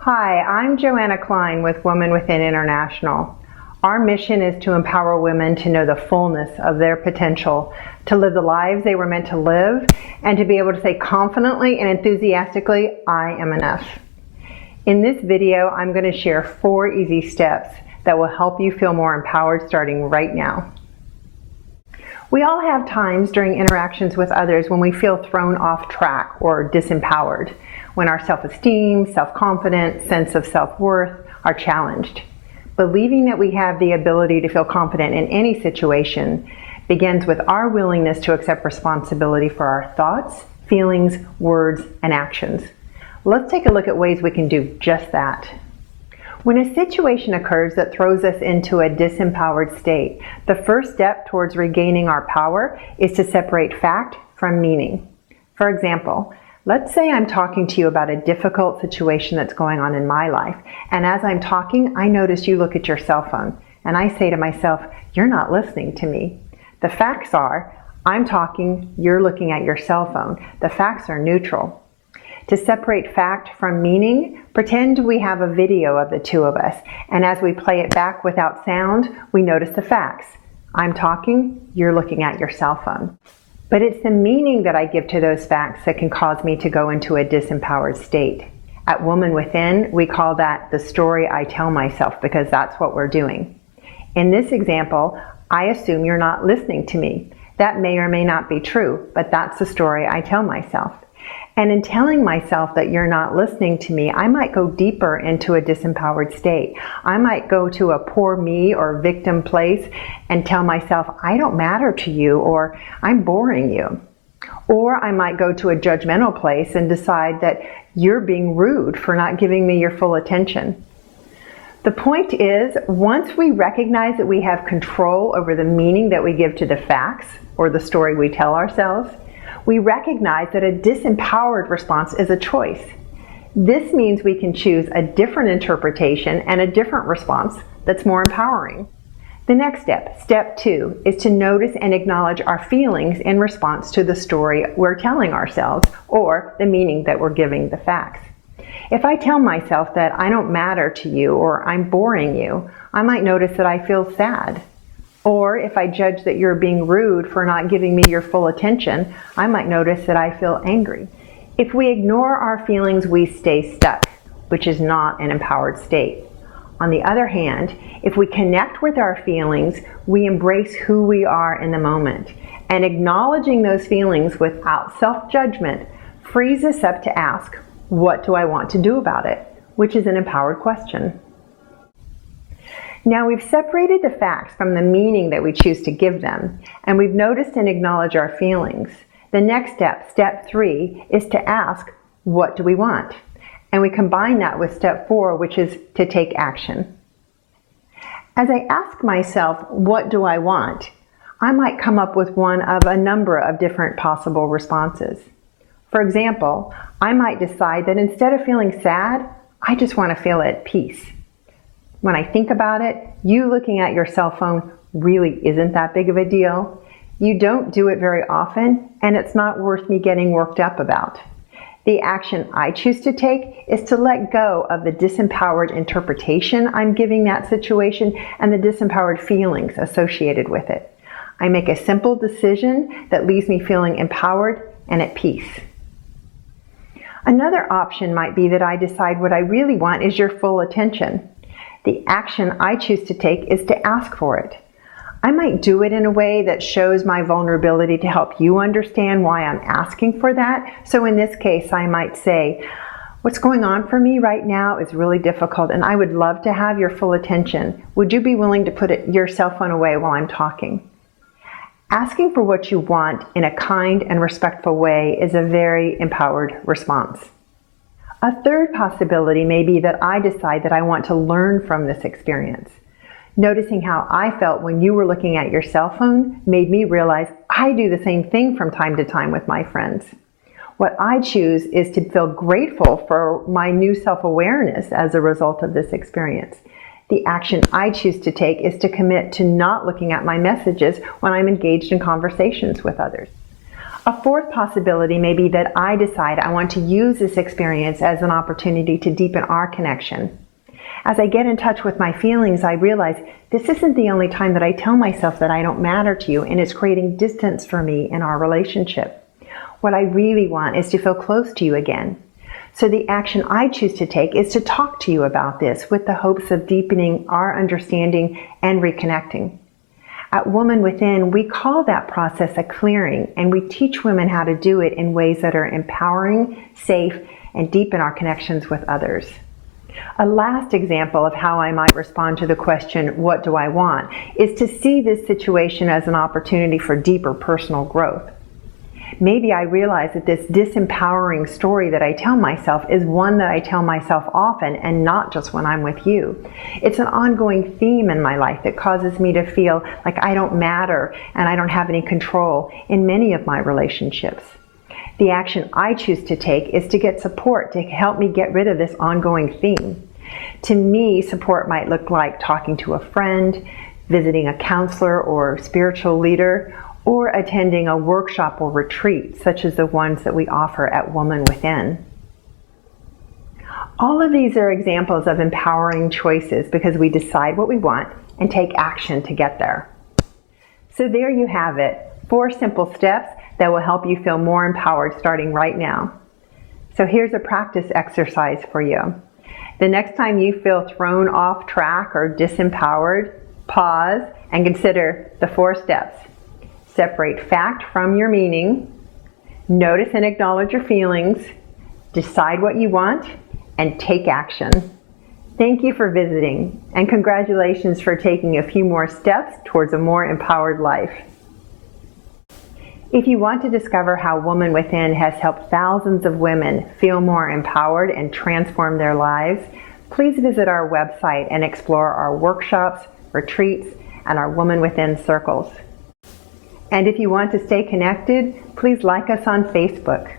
Hi, I'm Joanna Klein with Women Within International. Our mission is to empower women to know the fullness of their potential, to live the lives they were meant to live, and to be able to say confidently and enthusiastically, I am enough. In this video, I'm going to share 4 easy steps that will help you feel more empowered starting right now. We all have times during interactions with others when we feel thrown off track or disempowered, when our self-esteem, self-confidence, sense of self-worth are challenged. Believing that we have the ability to feel confident in any situation begins with our willingness to accept responsibility for our thoughts, feelings, words, and actions. Let's take a look at ways we can do just that. When a situation occurs that throws us into a disempowered state, the first step towards regaining our power is to separate fact from meaning. For example, let's say I'm talking to you about a difficult situation that's going on in my life, and as I'm talking, I notice you look at your cell phone, and I say to myself, you're not listening to me. The facts are, I'm talking, you're looking at your cell phone. The facts are neutral. To separate fact from meaning, pretend we have a video of the two of us, and as we play it back without sound, we notice the facts. I'm talking, you're looking at your cell phone. But it's the meaning that I give to those facts that can cause me to go into a disempowered state. At Woman Within, we call that the story I tell myself, because that's what we're doing. In this example, I assume you're not listening to me. That may or may not be true, but that's the story I tell myself. And in telling myself that you're not listening to me, I might go deeper into a disempowered state. I might go to a poor me or victim place and tell myself, I don't matter to you, or I'm boring you. Or I might go to a judgmental place and decide that you're being rude for not giving me your full attention. The point is, once we recognize that we have control over the meaning that we give to the facts or the story we tell ourselves, we recognize that a disempowered response is a choice. This means we can choose a different interpretation and a different response that's more empowering. The next step, step 2, is to notice and acknowledge our feelings in response to the story we're telling ourselves or the meaning that we're giving the facts. If I tell myself that I don't matter to you or I'm boring you, I might notice that I feel sad. Or if I judge that you're being rude for not giving me your full attention, I might notice that I feel angry. If we ignore our feelings, we stay stuck, which is not an empowered state. On the other hand, if we connect with our feelings, we embrace who we are in the moment. And acknowledging those feelings without self-judgment frees us up to ask, what do I want to do about it? Which is an empowered question. Now we've separated the facts from the meaning that we choose to give them, and we've noticed and acknowledged our feelings. The next step, step 3, is to ask, what do we want? And we combine that with step 4, which is to take action. As I ask myself, what do I want? I might come up with one of a number of different possible responses. For example, I might decide that instead of feeling sad, I just want to feel at peace. When I think about it, you looking at your cell phone really isn't that big of a deal. You don't do it very often, and it's not worth me getting worked up about. The action I choose to take is to let go of the disempowered interpretation I'm giving that situation and the disempowered feelings associated with it. I make a simple decision that leaves me feeling empowered and at peace. Another option might be that I decide what I really want is your full attention. The action I choose to take is to ask for it. I might do it in a way that shows my vulnerability to help you understand why I'm asking for that. So in this case, I might say, what's going on for me right now is really difficult, and I would love to have your full attention. Would you be willing to put your cell phone away while I'm talking? Asking for what you want in a kind and respectful way is a very empowered response. A third possibility may be that I decide that I want to learn from this experience. Noticing how I felt when you were looking at your cell phone made me realize I do the same thing from time to time with my friends. What I choose is to feel grateful for my new self-awareness as a result of this experience. The action I choose to take is to commit to not looking at my messages when I'm engaged in conversations with others. A fourth possibility may be that I decide I want to use this experience as an opportunity to deepen our connection. As I get in touch with my feelings, I realize this isn't the only time that I tell myself that I don't matter to you, and it's creating distance for me in our relationship. What I really want is to feel close to you again. So the action I choose to take is to talk to you about this with the hopes of deepening our understanding and reconnecting. At Woman Within, we call that process a clearing, and we teach women how to do it in ways that are empowering, safe, and deepen our connections with others. A last example of how I might respond to the question, what do I want, is to see this situation as an opportunity for deeper personal growth. Maybe I realize that this disempowering story that I tell myself is one that I tell myself often and not just when I'm with you. It's an ongoing theme in my life that causes me to feel like I don't matter and I don't have any control in many of my relationships. The action I choose to take is to get support to help me get rid of this ongoing theme. To me, support might look like talking to a friend, visiting a counselor or spiritual leader, or attending a workshop or retreat, such as the ones that we offer at Woman Within. All of these are examples of empowering choices because we decide what we want and take action to get there. So there you have it, 4 simple steps that will help you feel more empowered starting right now. So here's a practice exercise for you. The next time you feel thrown off track or disempowered, pause and consider the 4 steps. Separate fact from your meaning, notice and acknowledge your feelings, decide what you want, and take action. Thank you for visiting, and congratulations for taking a few more steps towards a more empowered life. If you want to discover how Woman Within has helped thousands of women feel more empowered and transform their lives, please visit our website and explore our workshops, retreats, and our Woman Within circles. And if you want to stay connected, please like us on Facebook.